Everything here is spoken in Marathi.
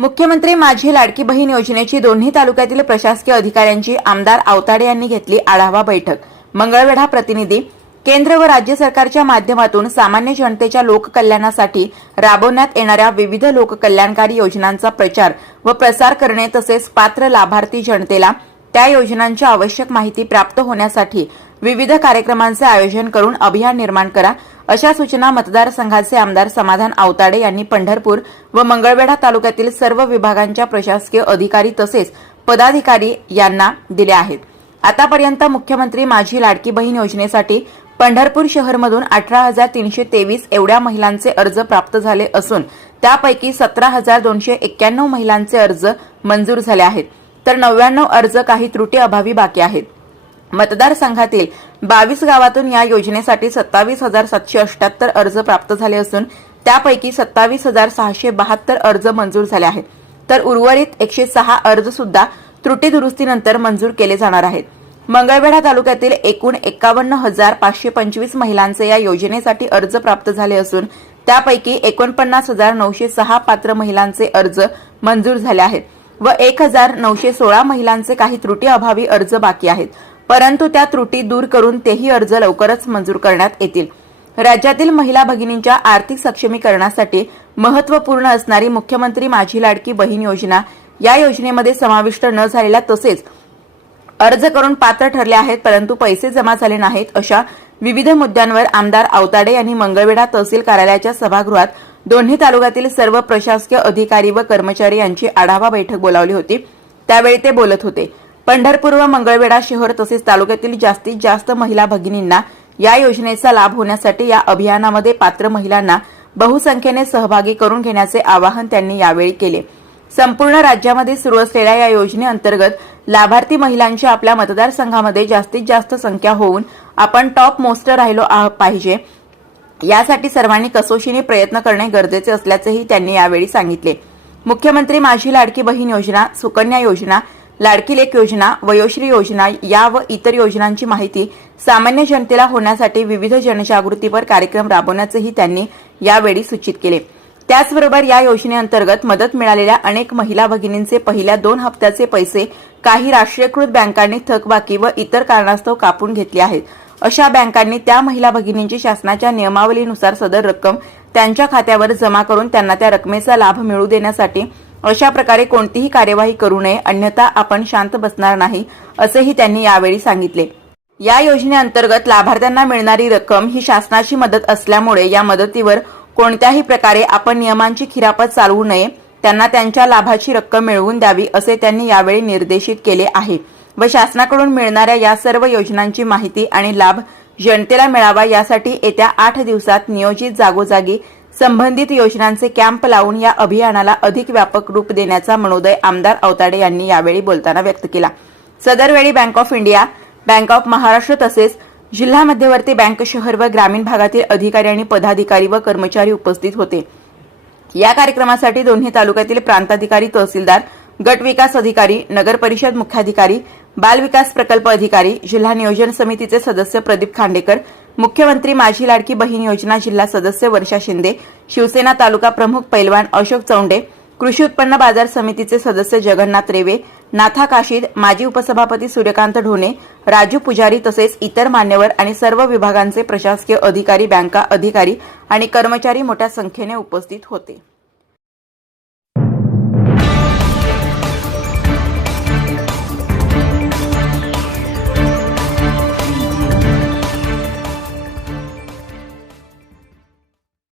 मुख्यमंत्री माझी लाडकी बहीण योजनेची दोन्ही तालुक्यातील प्रशासकीय अधिकाऱ्यांची आमदार आवताडे यांनी घेतली आढावा बैठक. मंगळवेढा प्रतिनिधी केंद्र व राज्य सरकारच्या माध्यमातून सामान्य जनतेच्या लोककल्याणासाठी राबवण्यात येणाऱ्या विविध लोककल्याणकारी योजनांचा प्रचार व प्रसार करणे तसेच पात्र लाभार्थी जनतेला त्या योजनांची आवश्यक माहिती प्राप्त होण्यासाठी विविध कार्यक्रमांचे आयोजन करून अभियान निर्माण करा अशा सूचना मतदारसंघाचे आमदार समाधान आवताडे यांनी पंढरपूर व मंगळवेढा तालुक्यातील सर्व विभागांच्या प्रशासकीय अधिकारी तसेच पदाधिकारी यांना दिल्या आहेत. आतापर्यंत मुख्यमंत्री माझी लाडकी बहीण योजनेसाठी पंढरपूर शहरमधून अठरा हजार तीनशे तेवीस एवढ्या महिलांचे अर्ज प्राप्त झाले असून त्यापैकी सतरा हजार दोनशे एक्क्याण्णव महिलांचे अर्ज मंजूर झाले आहेत. तर नव्याण्णव अर्ज काही त्रुटी अभावी बाकी आहेत. मतदारसंघातील बावीस गावातून या योजनेसाठी सत्तावीस हजार सातशे अठ्याहत्तर अर्ज प्राप्त झाले असून त्यापैकी सत्तावीस हजार सहाशे बहात्तर अर्ज मंजूर झाले आहेत. तर उर्वरित एकशे सहा अर्ज सुद्धा त्रुटी दुरुस्तीनंतर मंजूर केले जाणार आहेत. मंगळवेढा तालुक्यातील एकूण एकावन्न हजार पाचशे पंचवीस महिलांचे या योजनेसाठी अर्ज प्राप्त झाले असून त्यापैकी एकोणपन्नास हजार नऊशे सहा पात्र महिलांचे अर्ज मंजूर झाले आहेत व एक हजार नऊशे सोळा महिलांचे काही त्रुटी अभावी अर्ज बाकी आहेत. परंतु त्या त्रुटी दूर करून तेही अर्ज लवकरच मंजूर करण्यात येतील. राज्यातील महिला भगिनींच्या आर्थिक सक्षमीकरणासाठी महत्त्वपूर्ण असणारी मुख्यमंत्री माझी लाडकी बहीण योजना या योजनेमध्ये समाविष्ट न झालेल्या तसेच अर्ज करून पात्र ठरले आहेत परंतु पैसे जमा झाले नाहीत अशा विविध मुद्द्यांवर आमदार आवताडे यांनी मंगळवेढा तहसील कार्यालयाच्या सभागृहात दोन्ही तालुक्यातील सर्व प्रशासकीय अधिकारी व कर्मचारी यांची आढावा बैठक बोलावली होती. त्यावेळी ते बोलत होते. पंढरपूर व मंगळवेढा शहर तसेच तालुक्यातील जास्तीत जास्त महिला भगिनींना या योजनेचा लाभ होण्यासाठी या अभियानामध्ये पात्र महिलांना बहुसंख्येने सहभागी करून घेण्याचे आवाहन त्यांनी यावेळी केले. संपूर्ण राज्यामध्ये सुरू असलेल्या या योजनेअंतर्गत लाभार्थी महिलांची आपल्या मतदारसंघामध्ये जास्तीत जास्त संख्या होऊन आपण टॉप मोस्ट राहिलो पाहिजे. यासाठी सर्वांनी कसोशीने प्रयत्न करणे गरजेचे असल्याचेही त्यांनी यावेळी सांगितले. मुख्यमंत्री माझी लाडकी बहीण योजना सुकन्या योजना लाडकी लेख योजना वयोश्री योजना या व इतर योजनांची माहिती सामान्य जनतेला होण्यासाठी विविध जनजागृतीपर कार्यक्रम राबवण्याचेही त्यांनी यावेळी सूचित केले. त्याचबरोबर या योजनेअंतर्गत मदत मिळालेल्या अनेक महिला भगिनींचे पहिल्या दोन हप्त्याचे पैसे काही राष्ट्रीयकृत बँकांनी थकबाकी व इतर कारणास्तव कापून घेतले आहेत. अशा बँकांनी त्या महिला भगिनींची शासनाच्या नियमावलीनुसार सदर रक्कम त्यांच्या खात्यावर जमा करून त्यांना त्या रकमेचा लाभ मिळू देण्यासाठी अशा प्रकारे कोणतीही कार्यवाही करू नये अन्यथा आपण शांत बसणार नाही असेही त्यांनी यावेळी सांगितले. या योजनेअंतर्गत लाभार्थ्यांना मिळणारी रक्कम ही शासनाची मदत असल्यामुळे या मदतीवर कोणत्याही प्रकारे आपण नियमांची खिरापत चालवू नये त्यांना त्यांच्या लाभाची रक्कम मिळवून द्यावी असे त्यांनी यावेळी निर्देशित केले आहे. व शासनाकडून मिळणाऱ्या या सर्व योजनांची माहिती आणि लाभ जनतेला मिळावा यासाठी येत्या आठ दिवसात नियोजित जागोजागी संबंधित योजनांचे कॅम्प लावून या अभियानाला अधिक व्यापक रूप देण्याचा मनोदय आमदार अवताडे यांनी यावेळी बोलताना व्यक्त केला. सदरवेळी Bank of India Bank of Maharashtra तसेच जिल्हा मध्यवर्ती बँक शहर व ग्रामीण भागातील अधिकारी आणि पदाधिकारी व कर्मचारी उपस्थित होते. या कार्यक्रमासाठी दोन्ही तालुक्यातील प्रांताधिकारी तहसीलदार गट विकास अधिकारी नगर परिषद मुख्याधिकारी बाल विकास प्रकल्प अधिकारी जिल्हा नियोजन समितीचे सदस्य प्रदीप खांडेकर मुख्यमंत्री माझी लाडकी बहीण योजना जिल्हा सदस्य वर्षा शिंदे शिवसेना तालुका प्रमुख पैलवान अशोक चौंडे कृषी उत्पन्न बाजार समितीचे सदस्य जगन्नाथ रेवे नाथा काशीद माजी उपसभापती सूर्यकांत ढोणे राजू पुजारी तसेच इतर मान्यवर आणि सर्व विभागांचे प्रशासकीय अधिकारी बँका अधिकारी आणि कर्मचारी मोठ्या संख्येने उपस्थित होते.